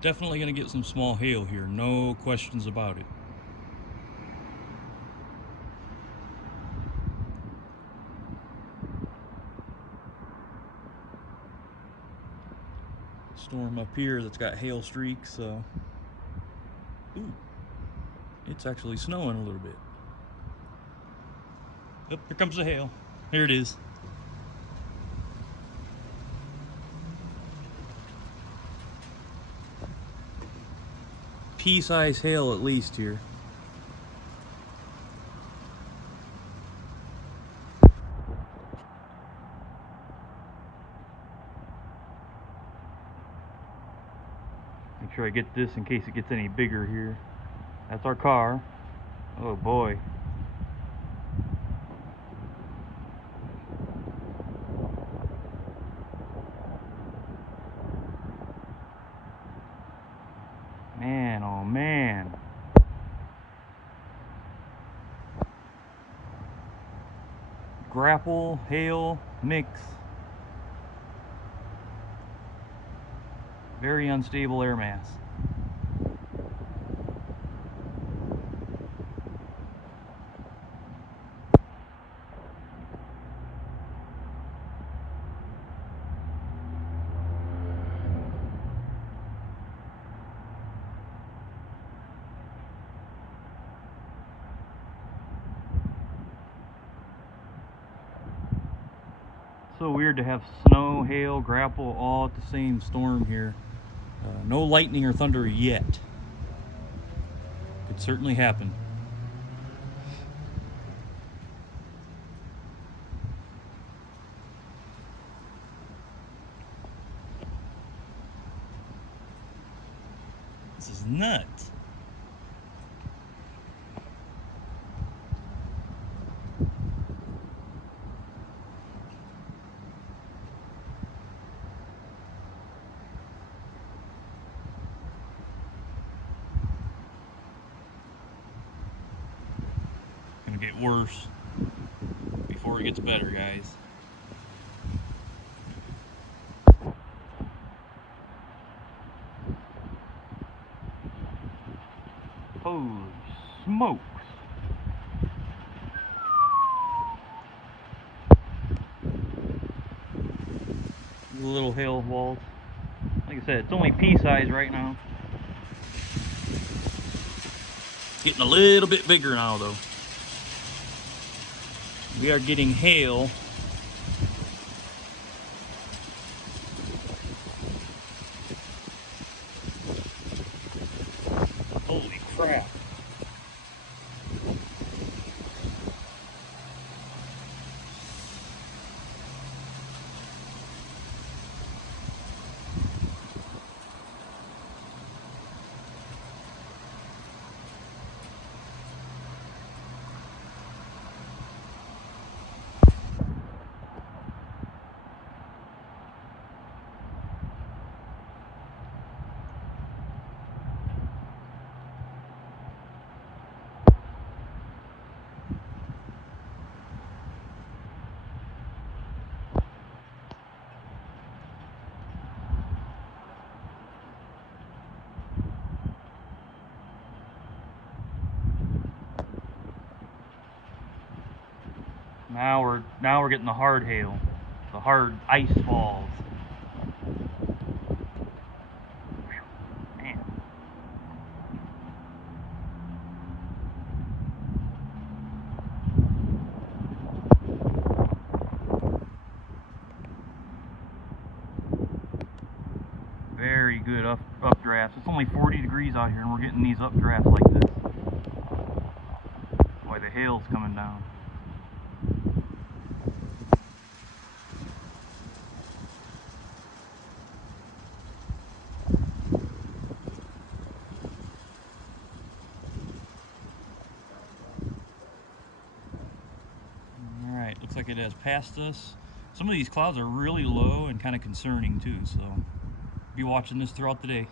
Definitely going to get some small hail here, no questions about it. Storm up here that's got hail streaks. Ooh, it's actually snowing a little bit. Oh, here comes the hail. Here it is. Pea-sized hail at least here. Make sure I get this in case it gets any bigger here. That's our car. Oh boy. Man, oh man. Grapple, hail, mix. Very unstable air mass. So weird to have snow, hail, grapple all at the same storm here. No lightning or thunder yet. Could certainly happen. This is nuts. Gonna get worse before it gets better, guys. Holy smokes. The little hail walls. Like I said, it's only pea size right now. Getting a little bit bigger now though. We are getting hail. Holy crap. Now we're getting the hard hail, the hard ice falls. Man. Very good updrafts. It's only 40 degrees out here and we're getting these updrafts like this. That's why the hail's coming down. Alright, looks like it has passed us. Some of these clouds are really low and kind of concerning too, so be watching this throughout the day.